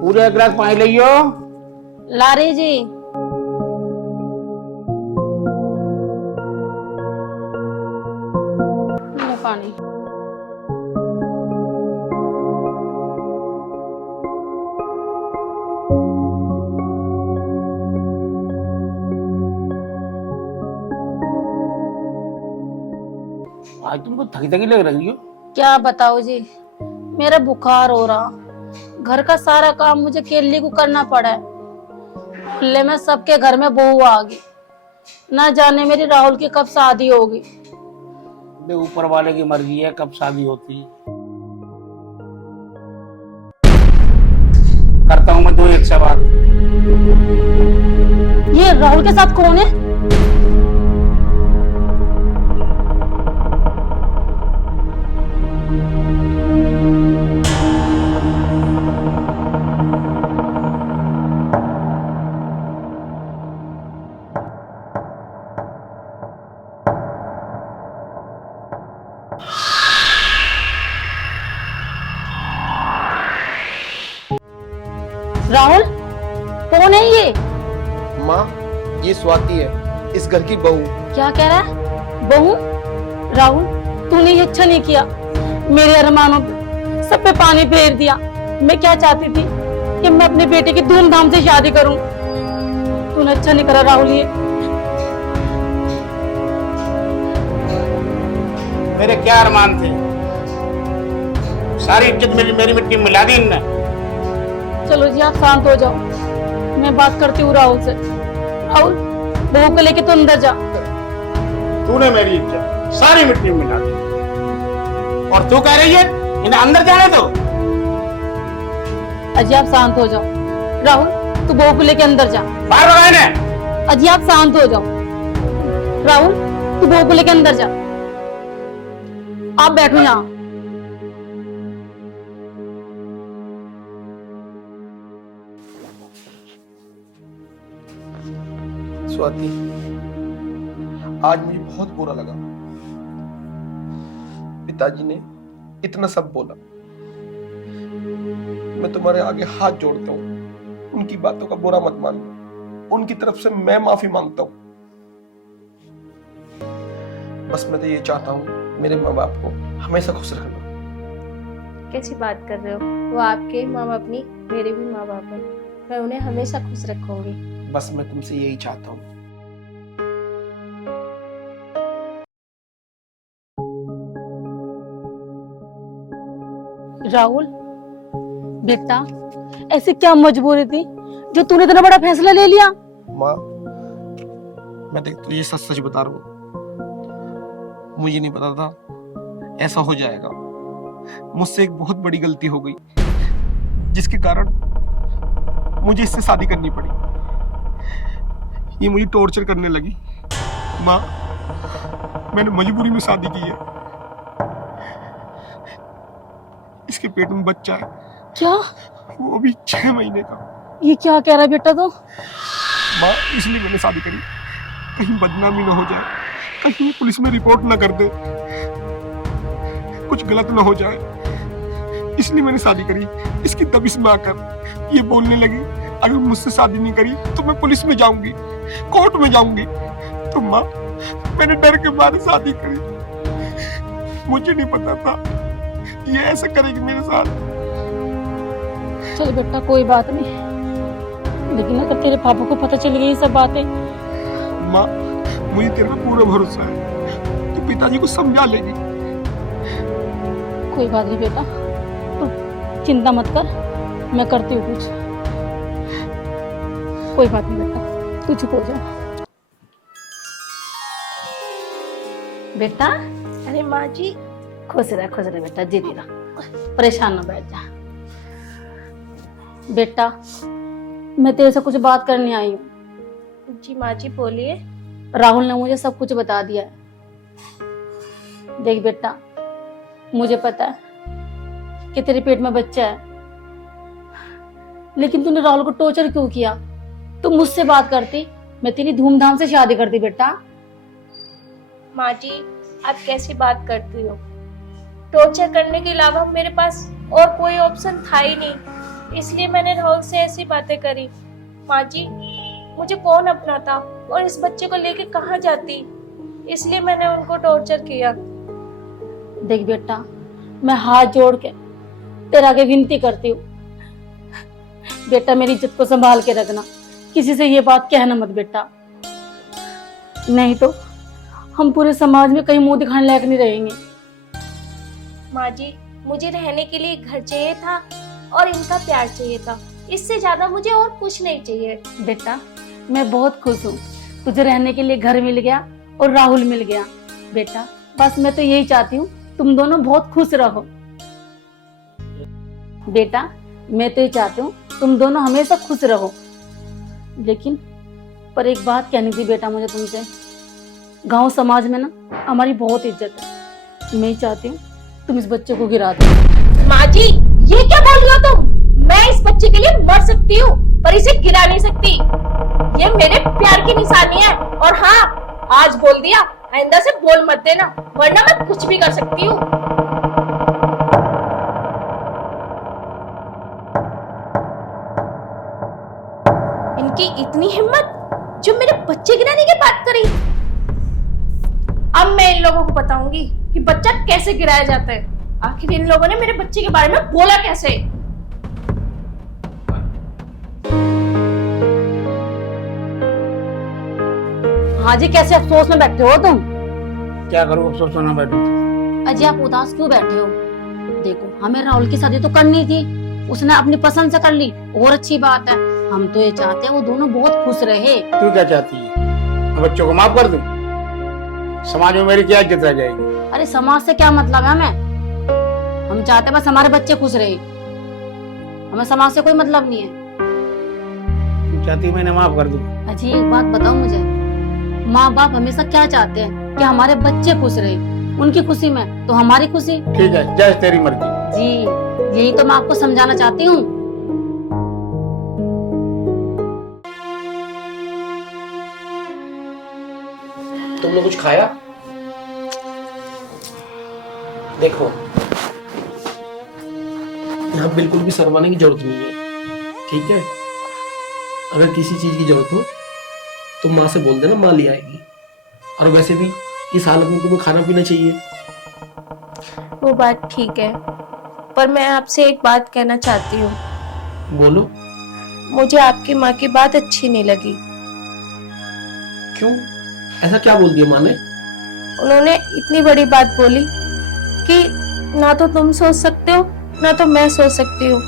पूरे एक गिलास पानी लियो। ला रही जी। लो पानी। आज तुमको थकी थकी लग रही हो। क्या बताओ जी, मेरा बुखार हो रहा। घर का सारा काम मुझे केली को करना पड़ा है। मोहल्ले में सबके घर में बहू आ गई। ना जाने मेरी राहुल की कब शादी होगी। ऊपर वाले की मर्जी है कब शादी होती। करता हूँ मैं दो एक सवाल। ये राहुल के साथ कौन है? राहुल कौन है ये? माँ, ये स्वाति है, इस घर की बहू। क्या कह रहा है? बहू? राहुल तूने ये अच्छा नहीं किया। मेरे अरमानों पे सब पे पानी फेर दिया। मैं क्या चाहती थी कि मैं अपने बेटे की धूमधाम से शादी करूं। तूने अच्छा नहीं करा राहुल। ये मेरे क्या अरमान थे, सारी इज्जत मेरी मिट्टी में मिला दी इनने। चलो जी आप शांत हो जाओ, मैं बात करती हूँ राहुल से। राहुल बहू को लेके तू अंदर जा। तूने मेरी इज्जत सारी मिट्टी में मिला दी और तू कह रही है इन्हें अंदर जाने दो। अजी आप शांत हो जाओ। राहुल तू बहू को लेके अंदर जा। बाहर भगा इन्हें। अजी आप शांत हो जाओ। राहुल तू बहू को लेके अंदर जा। आप बैठो यहाँ। स्वाति, आज मुझे बहुत बुरा लगा। पिताजी ने इतना सब बोला। मैं तुम्हारे आगे हाथ जोड़ता हूँ, उनकी बातों का बुरा मत मानना। उनकी तरफ से मैं माफी मांगता हूँ। बस मैं तो ये चाहता हूँ मेरे माँ बाप को हमेशा खुश रखना। कैसी बात कर रहे हो? वो आपके माँ बाप नहीं, मेरे भी माँ बाप हैं। मैं उन्हें हमेशा खुश रखूंगी। बस मैं तुमसे यही चाहता हूँ। राहुल बेटा, ऐसी क्या मजबूरी थी जो तूने इतना बड़ा फैसला ले लिया? माँ, मैं देख तो ये सच सच बता रहा हूँ। मुझे नहीं पता था ऐसा हो जाएगा। मुझसे एक बहुत बड़ी गलती हो गई, जिसके कारण मुझे इससे शादी करनी पड़ी। ये मुझे टॉर्चर करने लगी। माँ, मैंने मजबूरी में शादी की है। इसके पेट में बच्चा है। क्या? वो अभी 6 महीने का। ये क्या कह रहा है बेटा तू? माँ, इसलिए मैंने शादी करी, कहीं बदनामी ना हो जाए, कहीं वो पुलिस में रिपोर्ट ना कर दे, कुछ गलत ना हो जाए, इसलिए मैंने शादी करी। इसकी तबीयत में आकर ये बोलने लगी अगर मुझसे शादी नहीं करी तो मैं पुलिस में जाऊंगी, कोर्ट में जाऊंगी। तो माँ, मैंने डर के मारे शादी करी। मुझे नहीं पता था ये ऐसा करेगी मेरे साथ। चल बेटा कोई बात नहीं, लेकिन अगर तेरे पापा को पता चल गई ये सब बातें। माँ, मुझे तेरे पे पूरा भरोसा है, तू पिताजी को समझा लेगी। कोई बात नहीं बेटा, तू चिंता मत कर, मैं करती हूँ कुछ। कोई बात नहीं बेटा, तू चुप हो जा। बेटा अरे माँ जी, खुश रह बेटा, जीती रह, परेशान ना बैठ जा। बेटा मैं तेरे से कुछ बात करने आई हूँ। जी माँ जी बोलिए। राहुल ने मुझे सब कुछ बता दिया है। देख बेटा, मुझे पता है कि तेरे पेट में बच्चा है, लेकिन तूने राहुल को टॉर्चर क्यों किया? तू मुझसे बात करती, मैं तेरी धूमधाम से शादी करती बेटा। माँ जी, आप कैसी बात करती हो? टॉर्चर करने के अलावा मेरे पास और कोई ऑप्शन था ही नहीं। इसलिए मैंने राहुल से ऐसी बातें करी। माँ जी, मुझे कौन अपनाता और इस बच्चे को लेके कहाँ जाती, इसलिए मैंने उनको टॉर्चर किया। देख बेटा, मैं हाथ जोड़ के तेरे आगे विनती करती हूँ, बेटा मेरी इज्जत को संभाल के रखना, किसी से ये बात कहना मत बेटा, नहीं तो हम पूरे समाज में कहीं मुंह दिखाने लायक नहीं रहेंगे। माँ जी, मुझे रहने के लिए घर चाहिए था और इनका प्यार चाहिए था, इससे ज्यादा मुझे और कुछ नहीं चाहिए। बेटा मैं बहुत खुश हूँ, तुझे रहने के लिए घर मिल गया और राहुल मिल गया। बेटा बस मैं तो यही चाहती हूँ तुम दोनों बहुत खुश रहो। बेटा मैं तो ये चाहती हूँ तुम दोनों हमेशा खुश रहो। लेकिन पर एक बात कहनी थी बेटा मुझे तुमसे, गांव समाज में ना हमारी बहुत इज्जत है, मैं ही चाहती हूँ तुम इस बच्चे को गिरा दो। माँ जी, ये क्या बोल रही हो तुम? मैं इस बच्चे के लिए मर सकती हूँ पर इसे गिरा नहीं सकती। ये मेरे प्यार की निशानी है। और हाँ, आज बोल दिया, आइंदा से बोल मत देना, वरना मैं कुछ भी कर सकती हूँ। इनकी इतनी हिम्मत जो मेरे बच्चे गिराने की बात करी। अब मैं इन लोगों को बताऊंगी कि बच्चा कैसे गिराया जाता है। आखिर इन लोगों ने मेरे बच्चे के बारे में बोला कैसे? हाँ जी, कैसे अफसोस में बैठे हो तुम? क्या करूँ, अफसोस होना बैठू। अजी आप उदास क्यों बैठे हो? देखो हमें राहुल की शादी तो करनी थी, उसने अपनी पसंद से कर ली, और अच्छी बात है। हम तो ये चाहते हैं वो दोनों बहुत खुश रहे। तू क्या चाहती है, मैं बच्चों को माफ कर दूं? समाज में मेरी क्या इज्जत रह जाएगी? अरे समाज से क्या मतलब है हमें, हम चाहते हैं बस हमारे बच्चे खुश रहे, हमें समाज से कोई मतलब नहीं है। तू चाहती है मैंने माफ कर दूं? अजी एक बात बताओ मुझे, माँ बाप हमेशा क्या चाहते हैं कि हमारे बच्चे खुश रहे, उनकी खुशी में तो हमारी खुशी। ठीक है, जैसे तेरी मर्जी। जी यही तो मैं आपको समझाना चाहती हूँ। तुमने कुछ खाया? देखो, यहाँ बिल्कुल भी शर्माने की जरूरत नहीं है, ठीक है? अगर किसी चीज की जरूरत हो तो माँ से बोल देना, माँ ले आएगी। और वैसे भी इस हालत में तुम्हें खाना पीना चाहिए। वो बात ठीक है, पर मैं आपसे एक बात कहना चाहती हूँ। बोलो। मुझे आपकी माँ की बात अच्छी नहीं लगी। क्यों? ऐसा क्या बोल दिया माँ ने? उन्होंने इतनी बड़ी बात बोली कि ना तो तुम सोच सकते हो ना तो मैं सोच सकती हूँ।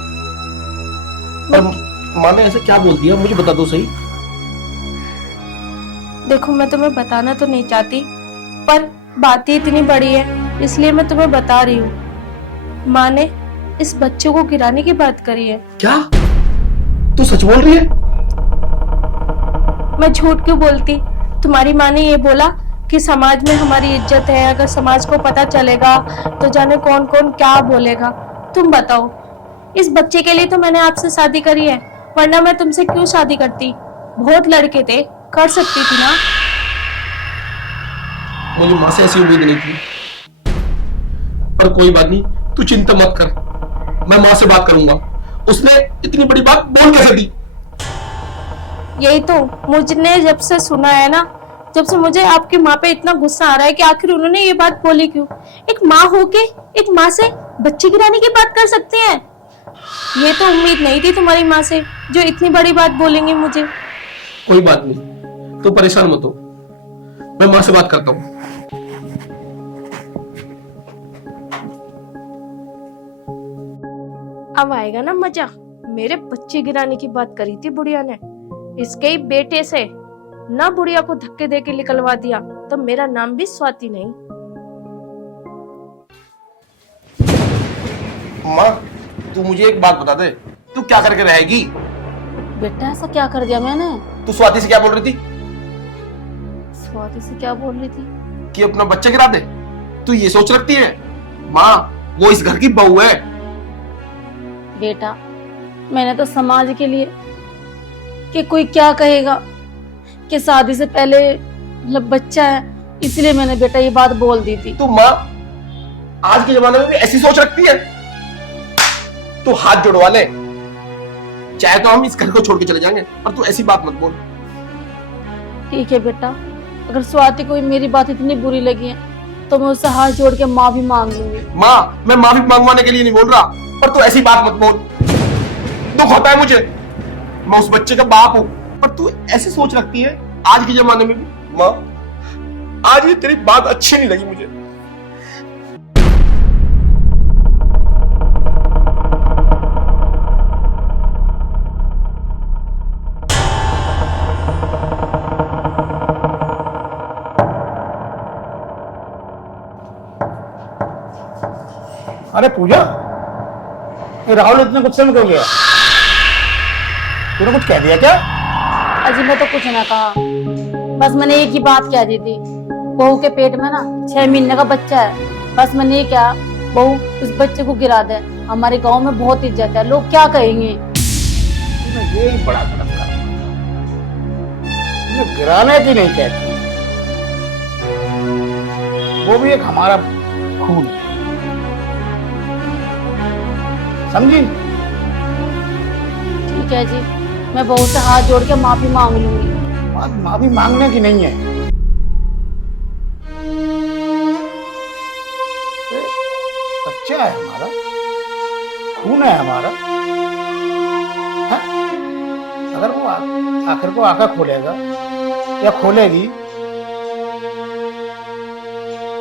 माँ ने ऐसा क्या बोल दिया, मुझे बता दो सही। देखो मैं तुम्हें बताना तो नहीं चाहती, पर बात ही इतनी बड़ी है इसलिए मैं तुम्हें बता रही हूँ। माँ ने इस बच्चे को गिराने की बात करी है। क्या तू सच बोल रही है? मैं झूठ क्यों बोलती? तुम्हारी माँ ने ये बोला कि समाज में हमारी इज्जत है, अगर समाज को पता चलेगा तो जाने कौन कौन क्या बोलेगा। तुम बताओ, इस बच्चे के लिए तो मैंने आपसे शादी करी है, वरना मैं तुमसे क्यों शादी करती? बहुत लड़के थे, कर सकती थी ना। मुझे माँ से ऐसी उम्मीद नहीं थी, पर कोई बात नहीं, तू चिंता मत कर, मैं माँ से बात करूंगा। उसने इतनी बड़ी बात बोल कैसे दी? यही तो मुझने जब से सुना है ना, जब से मुझे आपकी माँ पे इतना गुस्सा आ रहा है कि आखिर उन्होंने ये बात बोली क्यों। एक माँ होके एक माँ से बच्चे गिराने की बात कर सकते हैं? ये तो उम्मीद नहीं थी तुम्हारी माँ से, जो इतनी बड़ी बात बोलेंगे मुझे। कोई बात नहीं, तू परेशान मत हो, मैं माँ से बात करता हूँ। अब आएगा ना मजा। मेरे बच्चे गिराने की बात करी थी बुढ़िया ने, इसके ही बेटे से ना बुढ़िया को धक्के दे के निकलवा दिया तो मेरा नाम भी स्वाति नहीं। माँ, तू मुझे एक बात बता दे, तू क्या करके रहेगी? बेटा ऐसा क्या कर दिया मैंने? तू स्वाति से क्या बोल रही थी? स्वाति से क्या बोल रही थी? कि अपना बच्चा गिरा दे। तू ये सोच रखती है? माँ, वो इस घर की बहू है। बेटा मैंने तो समाज के लिए कि कोई क्या कहेगा कि शादी से पहले मतलब बच्चा है, इसलिए मैंने बेटा ये बात बोल दी थी। तू माँ आज के जमाने में भी ऐसी सोच रखती है? तू हाथ जुड़वा ले, चाहे तो हम इस घर को छोड़ के चले जाएंगे, पर तू ऐसी बात मत बोल। ठीक है बेटा, अगर स्वाति को मेरी बात इतनी बुरी लगी है तो मैं उससे हाथ जोड़ के माफी मांग लूंगी। माँ, मैं माफी मांगवाने के लिए नहीं बोल रहा, पर तू ऐसी बात मत बोल। दुख होता है मुझे, मैं उस बच्चे का बाप हूं, पर तू ऐसी सोच रखती है आज के जमाने में भी। माँ, आज ये तेरी बात अच्छी नहीं लगी मुझे। अरे पूजा, ये राहुल इतने गुस्से में क्यों गया? तूने कुछ कह दिया क्या? अजी मैं तो कुछ ना कहा, बस मैंने एक ही बात कह दी थी, बहू के पेट में ना 6 महीने का बच्चा है। बस मैंने ये कहा, बहू इस बच्चे को गिरा दे, हमारे गांव में बहुत इज्जत है, लोग क्या कहेंगे। यही बड़ा गलत काम, गिराने की नहीं कहती, वो भी एक हमारा खून, समझी? ठीक है जी, मैं बहू से हाथ जोड़ के माफी मांग लूंगी। बात माफी मांगने की नहीं है, बच्चा है हमारा, खून है हमारा। हाँ? अगर वो आखिर को आंखें खोलेगा या खोलेगी,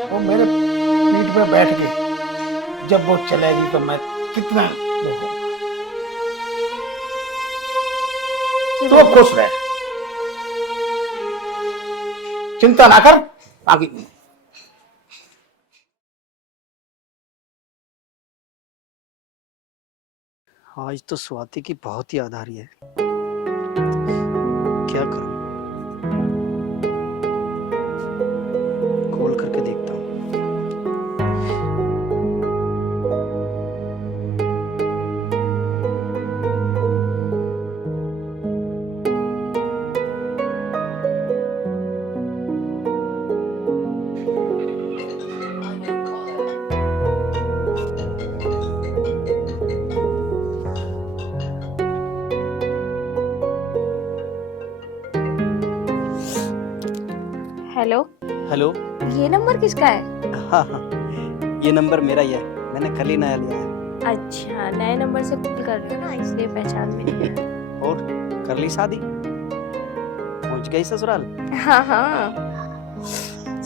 वो मेरे पीठ पे बैठ के जब वो चलेगी तो मैं कितना वो होगा। तो खुश रहे, चिंता ना कर बाकी। आज तो स्वाति की बहुत याद आ रही है, क्या करूं? कॉल करके देखता हूं। Hello, hello. ये नंबर किसका है? हाँ हाँ, ये नंबर मेरा ही है, मैंने कल ही नया लिया है। अच्छा, नए नंबर से कॉल कर रहे हो ना, इसलिए पहचान में नहीं है। और कर ली शादी? पहुंच गई ससुराल? हाँ हाँ,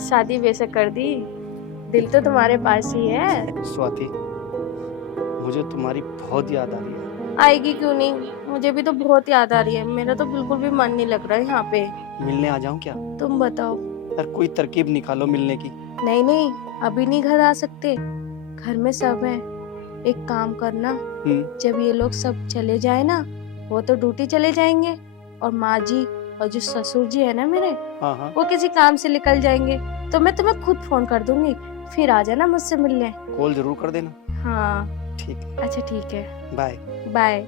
शादी वैसे कर दी, दिल तो तुम्हारे पास ही है। स्वाति, मुझे तुम्हारी बहुत याद आ रही है। आएगी क्यों नहीं, मुझे भी तो बहुत याद आ रही है, मेरा तो बिल्कुल भी मन नहीं लग रहा है यहाँ पे। मिलने आ जाऊं क्या? तुम बताओ। यार कोई तरकीब निकालो मिलने की। नहीं नहीं, अभी नहीं घर आ सकते, घर में सब है। एक काम करना, जब ये लोग सब चले जाए ना, वो तो ड्यूटी चले जाएंगे, और माँ जी और जो ससुर जी है ना मेरे, हाँ, वो किसी काम से निकल जाएंगे, तो मैं तुम्हें खुद फोन कर दूंगी, फिर आ जाना मुझसे मिलने। कॉल जरूर कर देना। हाँ ठीक है। अच्छा ठीक है, बाय बाय।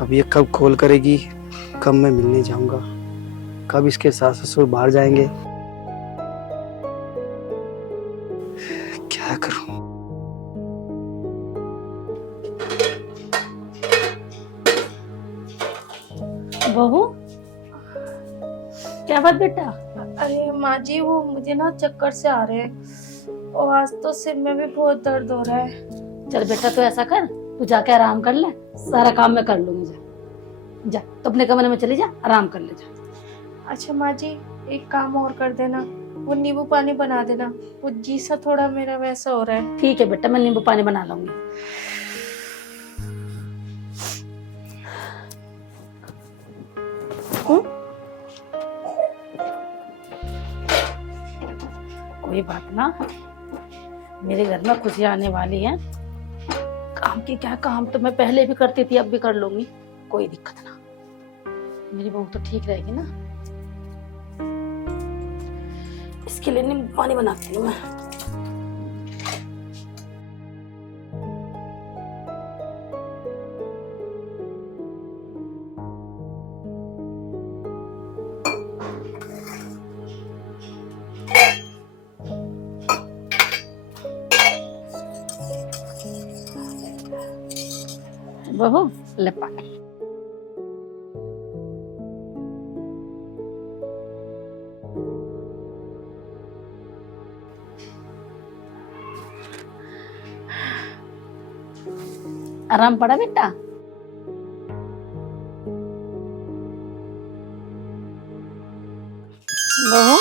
अब ये कब कॉल करेगी, कब मैं मिलने जाऊंगा, कब इसके सास ससुर बाहर जाएंगे, क्या करूं? बहू, क्या बात बेटा? अरे माँ जी, वो मुझे ना चक्कर से आ रहे हैं, और आज तो सिर में भी बहुत दर्द हो रहा है। चल बेटा, तू ऐसा कर, तू जाके आराम कर ले, सारा काम मैं कर लूंगी। जा तो अपने कमरे में चली जा, आराम कर ले जा। अच्छा माँ जी, एक काम और कर देना, वो नींबू पानी बना देना, वो जी सा थोड़ा मेरा वैसा हो रहा है। ठीक है बेटा, मैं नींबू पानी बना लूंगी। कोई बात ना, मेरे घर में खुशियां आने वाली है। काम की क्या, काम तो मैं पहले भी करती थी, अब भी कर लूंगी, कोई दिक्कत ना। मेरी बहू तो ठीक रहेगी ना। इसके लिए नींबू पानी बनाती हूँ मैं। बहू ले पानी। आराम पड़ा बेटा? बहू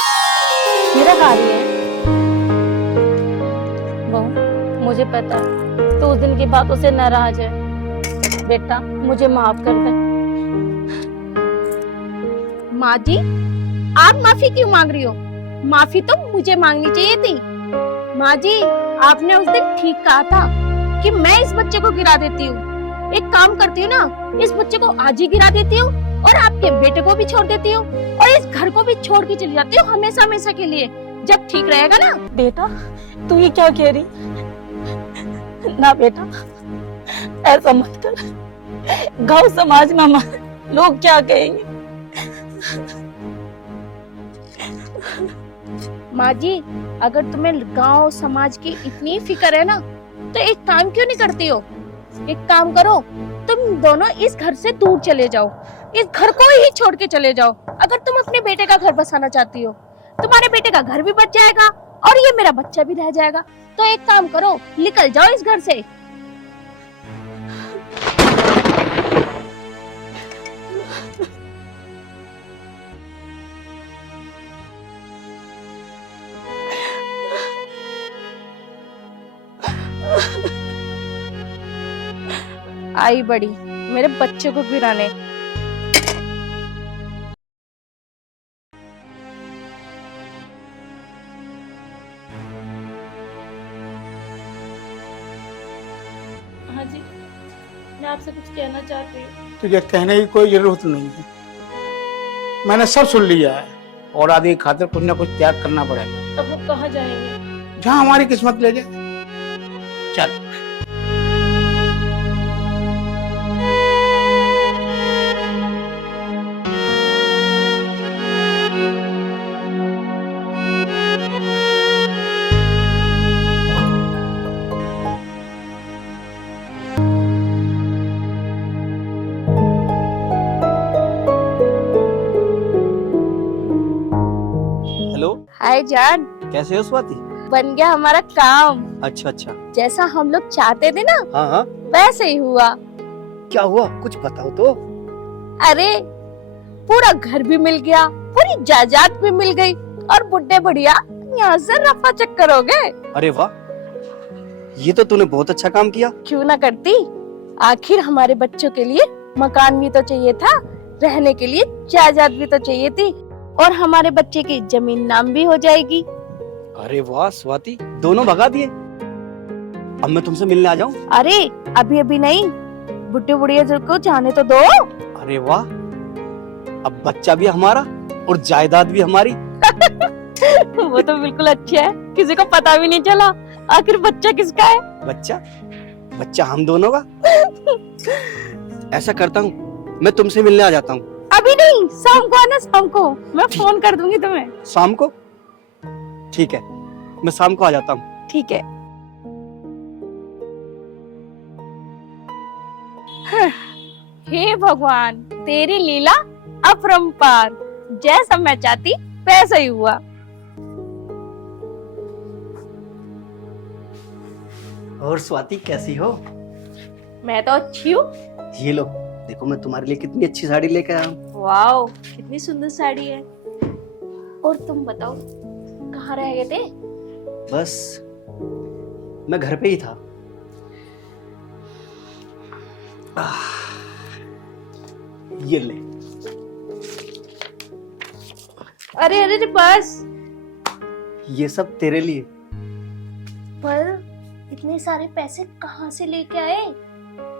मेरा कार्य है। बहू मुझे पता है तो उस दिन की बातों से नाराज है। बेटा मुझे माफ कर दे। माँ जी, आप माफी क्यों मांग रही हो? माफी तो मुझे मांगनी चाहिए थी। माँ जी, आपने उस दिन ठीक कहा था कि मैं इस बच्चे को गिरा देती हूँ। एक काम करती हूँ ना, इस बच्चे को आज ही गिरा देती हूँ और आपके बेटे को भी छोड़ देती हूँ और इस घर को भी छोड़ के चली जाती हूँ हमेशा हमेशा के लिए। जब ठीक रहेगा ना। बेटा तू ये क्या कह रही? ना बेटा ऐसा मत कर। गांव समाज में लोग क्या कहेंगे? माँ जी, अगर तुम्हें गांव समाज की इतनी फिक्र है ना तो एक काम क्यों नहीं करती हो? एक काम करो, तुम दोनों इस घर से दूर चले जाओ, इस घर को ही छोड़ के चले जाओ। अगर तुम अपने बेटे का घर बसाना चाहती हो, तुम्हारे बेटे का घर भी बच जाएगा और ये मेरा बच्चा भी रह जाएगा। तो एक काम करो, निकल जाओ इस घर से। आई बड़ी मेरे बच्चे को गिराने। हाँ जी, मैं आपसे कुछ कहना चाहती हूँ। तुझे कहने की कोई जरूरत नहीं है, मैंने सब सुन लिया है। और आदि की खातिर कुछ ना कुछ त्याग करना पड़ेगा। अब वो कहाँ जाएंगे? जहाँ हमारी किस्मत ले जाए। चल। हेलो, हाय जान, कैसे हो स्वाति? बन गया हमारा काम। अच्छा अच्छा। जैसा हम लोग चाहते थे ना हाँ हाँ, वैसे ही हुआ। क्या हुआ कुछ बताओ तो। अरे पूरा घर भी मिल गया, पूरी जायदाद भी मिल गई और बुड्ढे बढ़िया यहाँ से रफा चक्कर हो गए। अरे वाह, ये तो तूने बहुत अच्छा काम किया। क्यों ना करती, आखिर हमारे बच्चों के लिए मकान भी तो चाहिए था, रहने के लिए जायदाद भी तो चाहिए थी और हमारे बच्चे की जमीन नाम भी हो जाएगी। अरे वाह स्वाति, दोनों भगा दिए। अब मैं तुमसे मिलने आ जाऊं? अरे अभी अभी नहीं, बुढ़े बुढ़िया को जाने तो दो। अरे वाह, अब बच्चा भी हमारा और जायदाद भी हमारी। वो तो बिल्कुल अच्छा है, किसी को पता भी नहीं चला आखिर बच्चा किसका है। बच्चा बच्चा हम दोनों का। ऐसा करता हूँ, मैं तुमसे मिलने आ जाता हूँ। अभी नहीं, शाम को आना, शाम को मैं फोन कर दूंगी तुम्हें। शाम को? ठीक है, मैं शाम को आ जाता हूँ। ठीक है। हे भगवान, तेरी लीला अपरंपार। जैसा मैं चाहती वैसा ही हुआ। और स्वाति कैसी हो? मैं तो अच्छी हूँ। ये लो, देखो मैं तुम्हारे लिए कितनी अच्छी साड़ी लेकर आया हूँ। वाओ, कितनी सुंदर साड़ी है। और तुम बताओ, कहाँ रह गए थे? बस मैं घर पे ही था। ये ले। अरे अरे अरे, बस। ये सब तेरे लिए। पर इतने सारे पैसे कहाँ से लेके आए?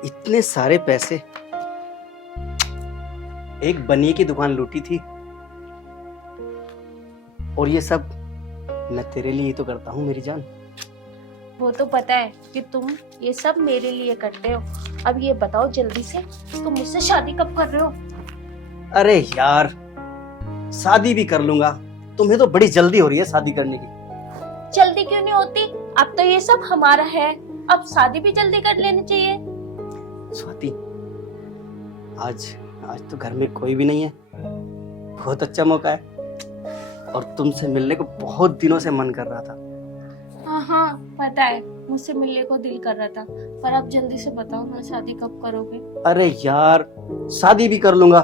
इतने सारे पैसे एक बनिए की दुकान लूटी थी, और ये सब मैं तेरे लिए ही तो करता हूँ मेरी जान। वो तो पता है कि तुम ये सब मेरे लिए करते हो। अब ये बताओ जल्दी से, तुम मुझसे शादी कब कर रहे हो? अरे यार, शादी भी कर लूंगा, तुम्हें तो बड़ी जल्दी हो रही है शादी करने की। जल्दी क्यों नहीं होती? अब तो ये सब हमारा है, अब शादी भी जल्दी कर लेनी चाहिए। स्वाति, आज आज तो घर में कोई भी नहीं है, बहुत अच्छा मौका है। और तुमसे मिलने को बहुत दिनों से मन कर रहा था। हाँ हाँ पता है, मुझसे मिलने को दिल कर रहा था, पर आप जल्दी से बताओ ना शादी कब करोगे? अरे यार, शादी भी कर लूंगा।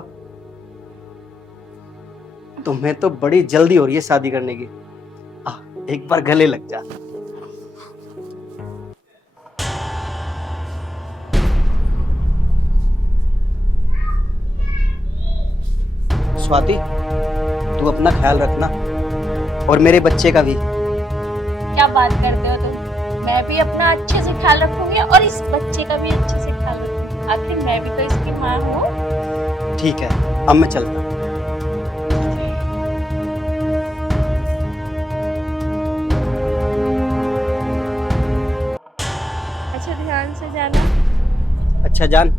तुम्हें तो बड़ी जल्दी हो रही है शादी करने की। एक बार गले लग जा। स्वाति, तू अपना ख्याल रखना और मेरे बच्चे का भी। क्या बात करते हो तुम? मैं भी अपना अच्छे से ख्याल रखूंगी और इस बच्चे का भी अच्छे से ख्याल रखूंगी। आखिर मैं भी तो इसकी माँ हूँ। ठीक है, अब मैं चलता हूँ। अच्छा ध्यान से जाना। अच्छा जान।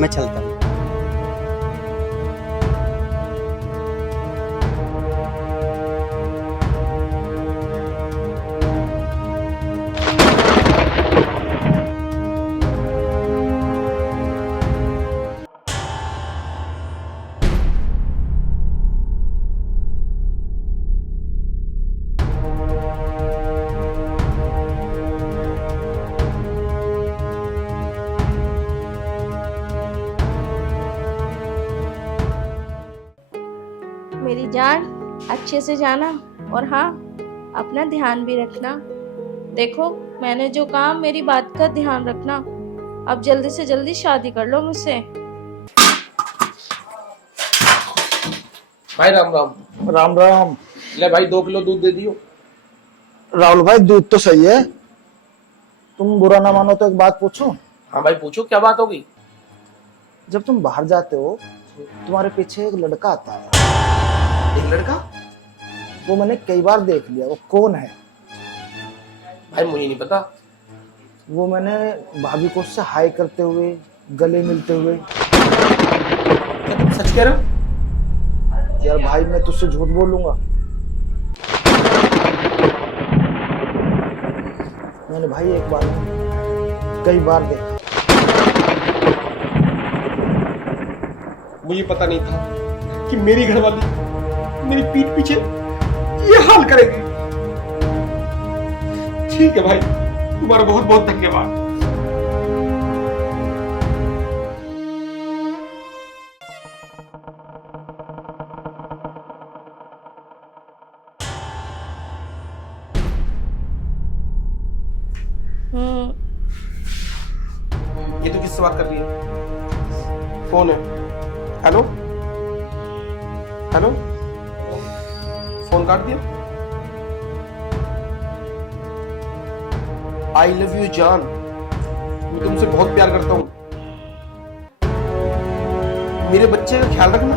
मैं चलता हूँ। मेरी जान, अच्छे से जाना और हाँ अपना ध्यान भी रखना। देखो मैंने जो कहा, मेरी बात का ध्यान रखना। अब जल्दी से जल्दी शादी कर लो मुझसे। भाई राम राम। राम राम। ले भाई 2 किलो दूध दे दियो। राहुल भाई, दूध तो सही है। तुम बुरा ना मानो तो एक बात पूछूं? हाँ भाई पूछो, क्या बात होगी? जब तुम बाहर जाते हो तुम्हारे पीछे एक लड़का आता है। एक लड़का? वो मैंने कई बार देख लिया। वो कौन है? भाई मुझे नहीं पता। वो मैंने भाभी को उससे हाय करते हुए, गले मिलते हुए। क्या तुम सच कह रहे हो? यार भाई, मैं तुझसे झूठ बोलूंगा? मैंने भाई एक बार नहीं, कई बार देखा। मुझे पता नहीं था कि मेरी घरवाली मेरी पीठ पीछे ये हाल करेगी। ठीक है भाई, तुम्हारा बहुत बहुत धन्यवाद। ये तो किससे बात कर रही है? कौन है? हेलो हेलो, फोन काट दिया। आई लव यू जान, मैं तुमसे बहुत प्यार करता हूं। मेरे बच्चे का ख्याल रखना।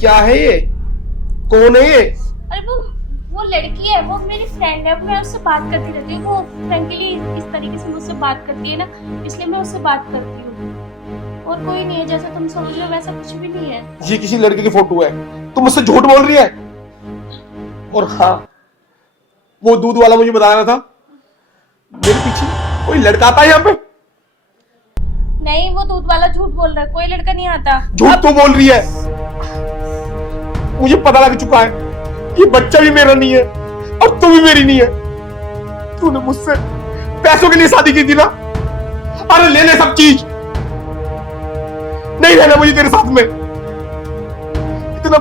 क्या है ये? कौन है ये? अरे वो लड़की है, वो मेरी फ्रेंड है। मैं उससे बात करती रहती हूँ। वो फ्रेंकली इस तरीके से मुझसे बात करती है ना, इसलिए मैं उससे बात करती हूँ। और कोई नहीं है, जैसा तुम समझ रहे हो वैसा कुछ भी नहीं है। ये किसी लड़के की फोटो है, तुम मुझसे झूठ बोल रही है। और हाँ, वो दूध वाला मुझे बता रहा था मेरे पीछे कोई लड़का आता है यहाँ पे। नहीं, वो दूध वाला झूठ बोल रहा है, कोई लड़का नहीं आता। झूठ तो बोल रही है। मुझे पता लग चुका है, ये बच्चा भी मेरा नहीं है और तू भी मेरी नहीं है। तूने मुझसे पैसों के लिए शादी की थी ना? अरे ले ले सब चीज, नहीं रहना मुझे तेरे साथ में। इतना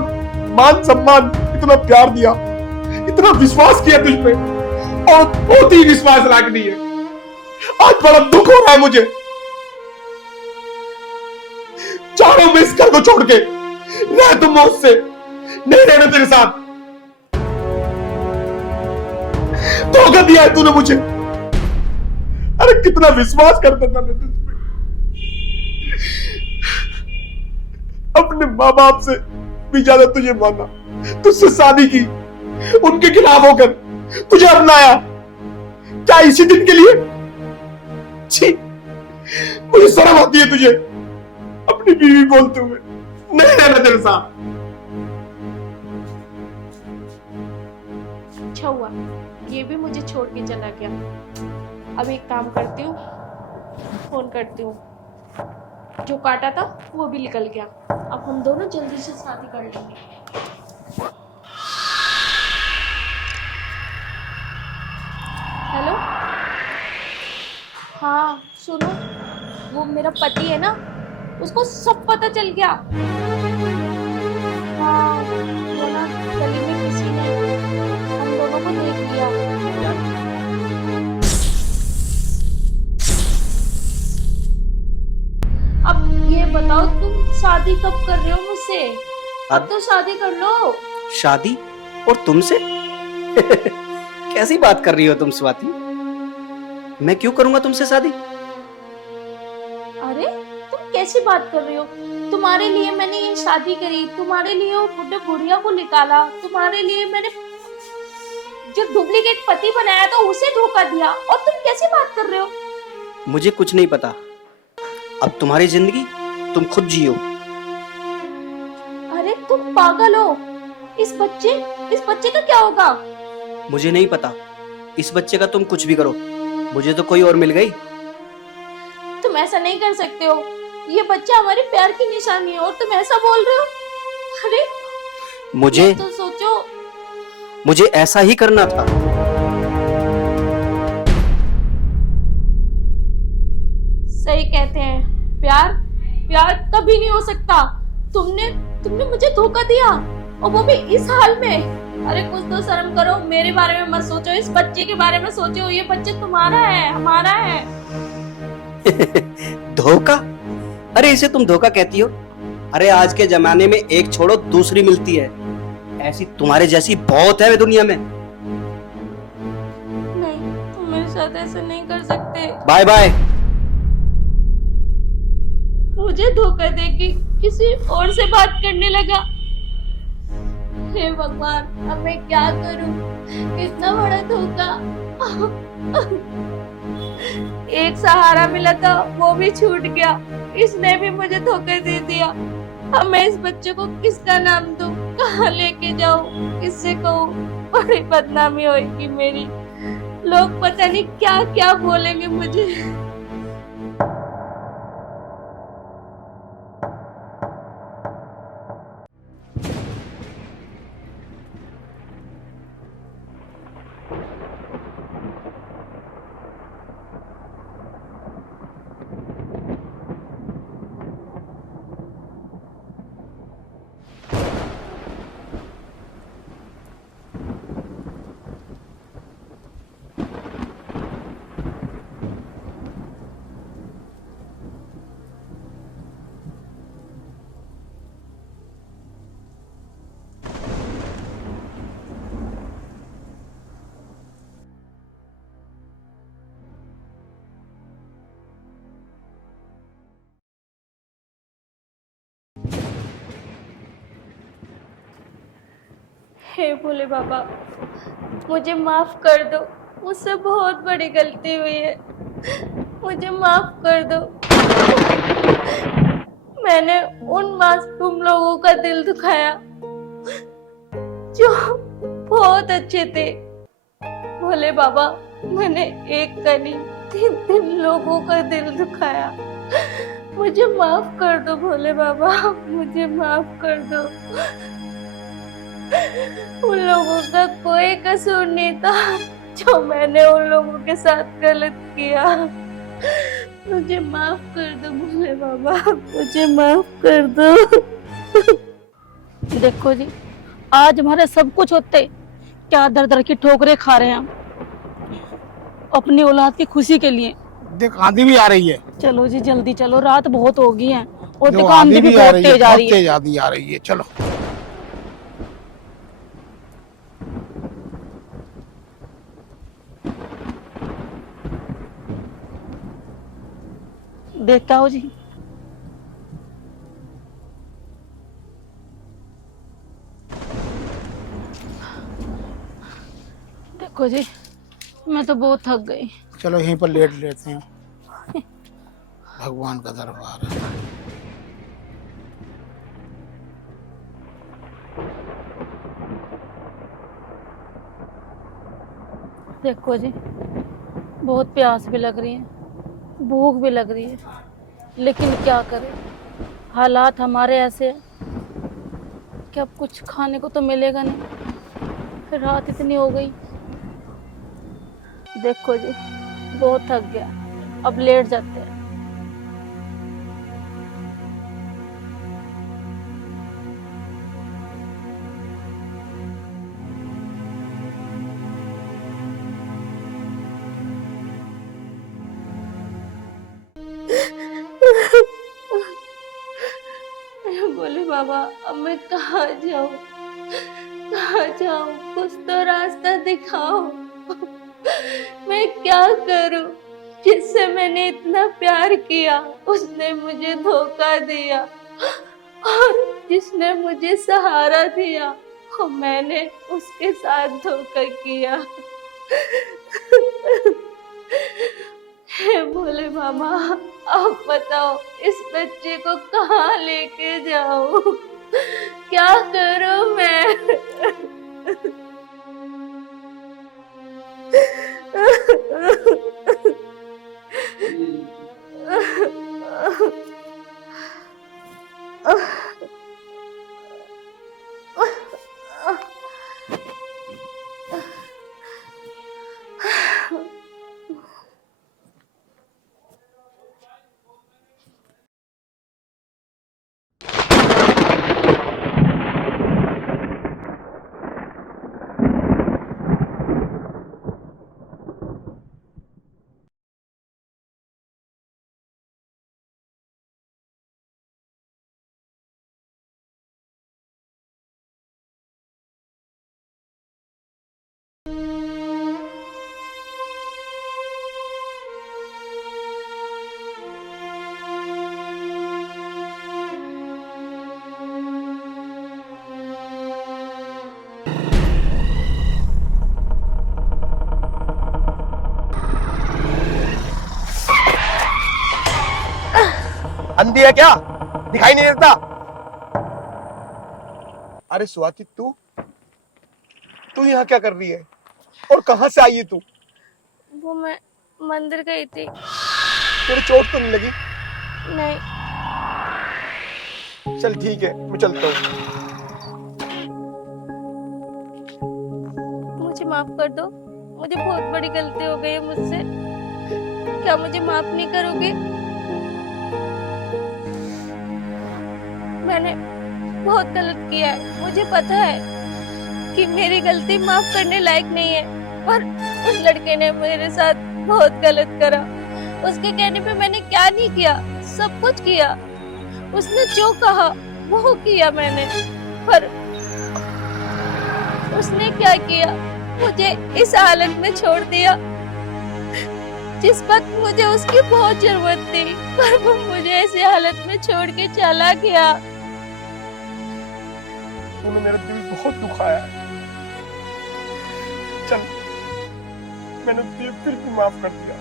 मान सम्मान, इतना प्यार दिया, इतना विश्वास किया तुझ पे, और बहुत ही विश्वास लायक नहीं है। आज बड़ा दुख हो रहा है मुझे। चारों में इस घर को छोड़ के रह तुम मुझसे, नहीं रहना तेरे साथ। धोखा दिया है तूने मुझे। अरे कितना विश्वास करता था मैं तुझ पे। अपने माँ बाप से भी ज्यादा तुझे माना, तुझसे शादी की, उनके खिलाफ होकर तुझे अपनाया। क्या इसी दिन के लिए? छी, मुझे शर्म आती है तुझे अपनी बीवी बोलते हुए। नहीं रहना तेरे साथ। अच्छा हुआ ये भी मुझे छोड़ के चला गया। अब एक काम करती हूँ, फोन करती हूँ। जो काटा था वो भी निकल गया। अब हम दोनों जल्दी से शादी कर लेंगे। हेलो, हाँ सुनो, वो मेरा पति है ना, उसको सब पता चल गया। हाँ वो ना गली में किसी ने हम दोनों को देख लिया। अब ये बताओ तुम शादी कब कर रहे हो मुझसे? अब तो शादी कर लो। शादी? और तुमसे? कैसी बात कर रही हो तुम स्वाति? मैं क्यों करूंगा तुमसे शादी? अरे तुम कैसी बात कर रही हो? तुम्हारे लिए मैंने ये शादी करी, तुम्हारे लिए वो बुढ़े बुढ़िया को निकाला, तुम्हारे लिए मैंने जो डुप्लीकेट पति बनाया था उसे धोखा दिया, और तुम कैसी बात कर रहे हो? मुझे कुछ नहीं पता। अब तुम्हारी जिंदगी तुम खुद जियो। अरे तुम पागल हो। इस बच्चे का क्या होगा? मुझे नहीं पता। इस बच्चे का तुम कुछ भी करो, मुझे तो कोई और मिल गई। तुम ऐसा नहीं कर सकते हो। ये बच्चा हमारे प्यार की निशानी है और तुम ऐसा बोल रहे हो? अरे मुझे तो सोचो। मुझे ऐसा ही करना था। सही कहते हैं, प्यार कभी नहीं हो सकता। तुमने मुझे धोखा दिया, और वो भी इस हाल में। अरे कुछ तो शर्म करो। मेरे बारे में मत सोचो, इस बच्चे के बारे में सोचो। ये बच्चे तुम्हारा है, हमारा है। धोखा? अरे इसे तुम धोखा कहती हो? अरे आज के जमाने में एक छोड़ो दूसरी मिलती है। ऐसी तुम्हारे जैसी बहुत है दुनिया में। नहीं, तुम मेरे साथ ऐसा नहीं कर सकते। Bye bye. मुझे धोखा देके किसी और से बात करने लगा। हे भगवान, अब मैं क्या करूं? कितना बड़ा धोखा। एक सहारा मिला था, वो भी छूट गया। इसने भी मुझे धोखा दे दिया। अब मैं इस बच्चे को किसका नाम दूं? कहाँ लेके जाऊं? किससे कहूं? बड़ी बदनामी होगी मेरी। लोग पता नहीं क्या क्या बोलेंगे मुझे। हे भोले बाबा, मुझे माफ कर दो। मुझसे बहुत बड़ी गलती हुई है, मुझे माफ कर दो। मैंने उन मासूम लोगों का दिल दुखाया जो बहुत अच्छे थे। भोले बाबा, मैंने एक का नहीं, 3 लोगों का दिल दुखाया। मुझे माफ कर दो भोले बाबा, मुझे माफ कर दो। उन लोगों का कोई कसूर नहीं था जो मैंने उन लोगों के साथ गलत किया। मुझे माफ कर दो भोले बाबा, मुझे माफ कर दो। देखो जी, आज हमारे सब कुछ होते क्या दर दर की ठोकरें खा रहे हैं हम अपनी औलाद की खुशी के लिए। देख आंधी भी आ रही है। चलो जी जल्दी चलो, रात बहुत हो गई है और जो देखो आंधी भी बहुत तेज आ रही है। तेज आंधी आ रही है। चलो देखता हो जी। देखो जी, मैं तो बहुत थक गई। चलो यहीं पर लेट लेते हैं, भगवान का दरबार है। देखो जी, बहुत प्यास भी लग रही है, भूख भी लग रही है, लेकिन क्या करें, हालात हमारे ऐसे हैं कि अब कुछ खाने को तो मिलेगा नहीं। फिर रात इतनी हो गई। देखो जी, बहुत थक गया, अब लेट जाते हैं। बोले बाबा, अब मैं कहाँ जाऊँ, कहाँ जाऊँ, कुछ तो रास्ता दिखाओ। मैं क्या करूँ, जिससे मैंने इतना प्यार किया उसने मुझे धोखा दिया, और जिसने मुझे सहारा दिया और मैंने उसके साथ धोखा किया। हे भोले बाबा, आप बताओ इस बच्चे को कहाँ लेके जाऊं, क्या करूं मैं? अंधी है क्या? दिखाई नहीं देता? अरे स्वाति, तू यहाँ क्या कर रही है और कहाँ से आई है तू? वो मैं मंदिर गई थी। तेरे चोट तो नहीं लगी? नहीं। चल ठीक है, मैं चलता हूँ। मुझे माफ कर दो, मुझे बहुत बड़ी गलती हो गई है मुझसे। क्या मुझे माफ नहीं करोगे? मैंने बहुत गलत किया है, मुझे पता है कि मेरी गलती माफ करने लायक नहीं है, पर उस लड़के ने मेरे साथ बहुत गलत करा। उसके कहने पे मैंने क्या नहीं किया, सब कुछ किया। उसने जो कहा वो किया मैंने, पर उसने क्या किया, मुझे इस हालत में छोड़ दिया जिस वक्त मुझे उसकी बहुत जरूरत थी, पर वो मुझे ऐसी हालत में छोड़ के चला गया। तूने मेरा दिल बहुत दुखाया है। चल, मैंने तुझे फिर भी माफ कर दिया,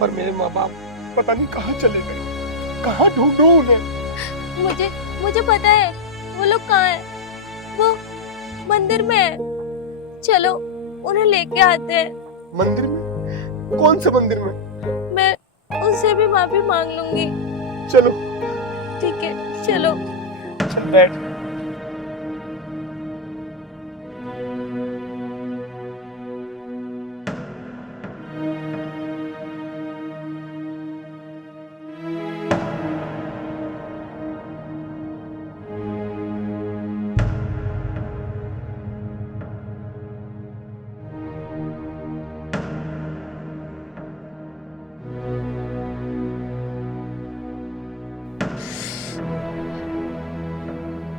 पर मेरे माँ बाप पता नहीं कहाँ चले गए, कहाँ ढूंढूं उन्हें। मुझे पता है वो लोग कहाँ हैं। वो मंदिर में है, चलो उन्हें लेके आते हैं। मंदिर में? कौन से मंदिर में? मैं उनसे भी माफी मांग लूंगी। चलो ठीक है, चलो। चल बैठ।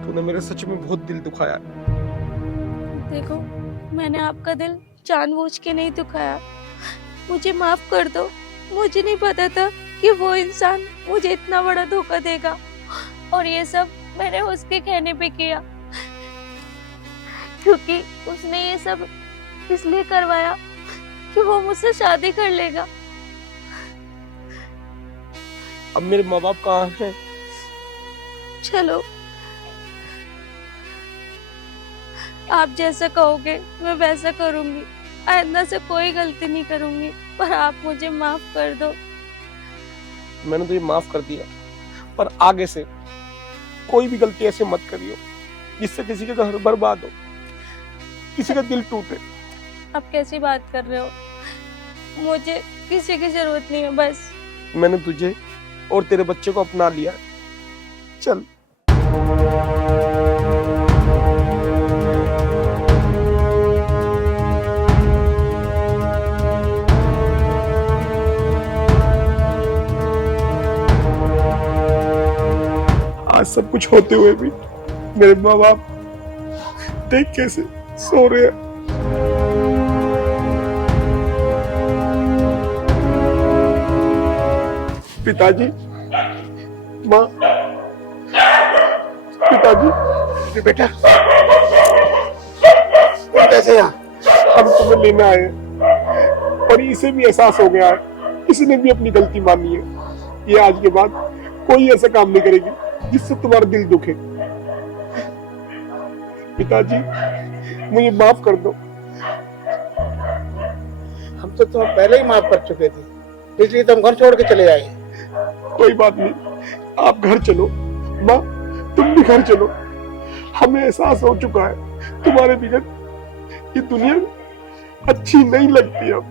तूने मेरे सच में बहुत दिल दुखाया। देखो, मैंने आपका दिल जानबूझ के नहीं दुखाया, मुझे माफ कर दो। मुझे नहीं पता था कि वो इंसान मुझे इतना बड़ा धोखा देगा, और ये सब मैंने उसके कहने पे किया, क्योंकि उसने ये सब इसलिए करवाया कि वो मुझसे शादी कर लेगा। अब मेरे माँ बाप कहाँ हैं? चलो, आप जैसा कहोगे मैं वैसा करूंगी। आइंदा से कोई गलती नहीं करूंगी, पर आप मुझे माफ कर दो। मैंने तुझे माफ कर दिया, पर आगे से कोई भी गलती ऐसे मत करियो जिससे किसी का घर बर्बाद हो, किसी का दिल टूटे। आप कैसी बात कर रहे हो? मुझे किसी की जरूरत नहीं है, बस मैंने तुझे और तेरे बच्चे को अपना लिया। चल। आज सब कुछ होते हुए भी मेरे माँ बाप देख कैसे सो रहे हैं। पिताजी, माँ, पिताजी, अरे बेटा कैसे यहाँ? हम तुम्हें लेने आए हैं और इसे भी एहसास हो गया है, इसने भी अपनी गलती मानी है। ये आज के बाद कोई ऐसा काम नहीं करेगी जिससे तुम्हारा दिल दुखे। पिताजी, मुझे माफ कर दो। हम तो तुम्हें पहले ही माफ कर चुके थे, इसलिए तो हम घर छोड़ के चले आए। कोई बात नहीं, आप घर चलो। माँ, तुम भी घर चलो। हमें एहसास हो चुका है तुम्हारे बिना ये दुनिया अच्छी नहीं लगती अब।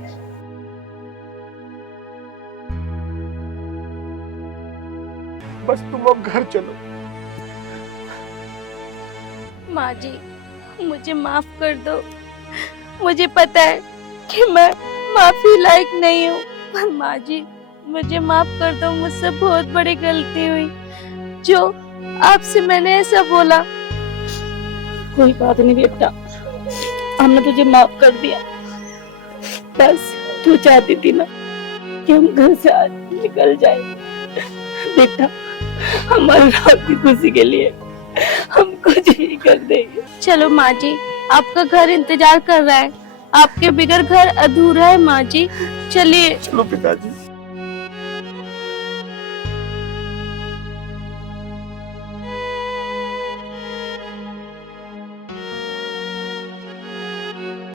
बस तुम अब घर चलो। माँ जी, मुझे माफ कर दो। मुझे पता है कि मैं माफी लायक नहीं हूँ, पर माँ जी मुझे माफ कर दो। मुझसे बहुत बड़ी गलती हुई जो आपसे मैंने ऐसा बोला। कोई बात नहीं बेटा, हमने तुझे माफ कर दिया। बस तू चाहती थी ना कि हम घर से आज निकल जाए। बेटा, हमारी रात की खुशी के लिए हम कुछ भी कर देंगे। चलो माँ जी, आपका घर इंतजार कर रहा है। आपके बिगर घर अधूरा है माँ जी। चलिए। चलो पिताजी।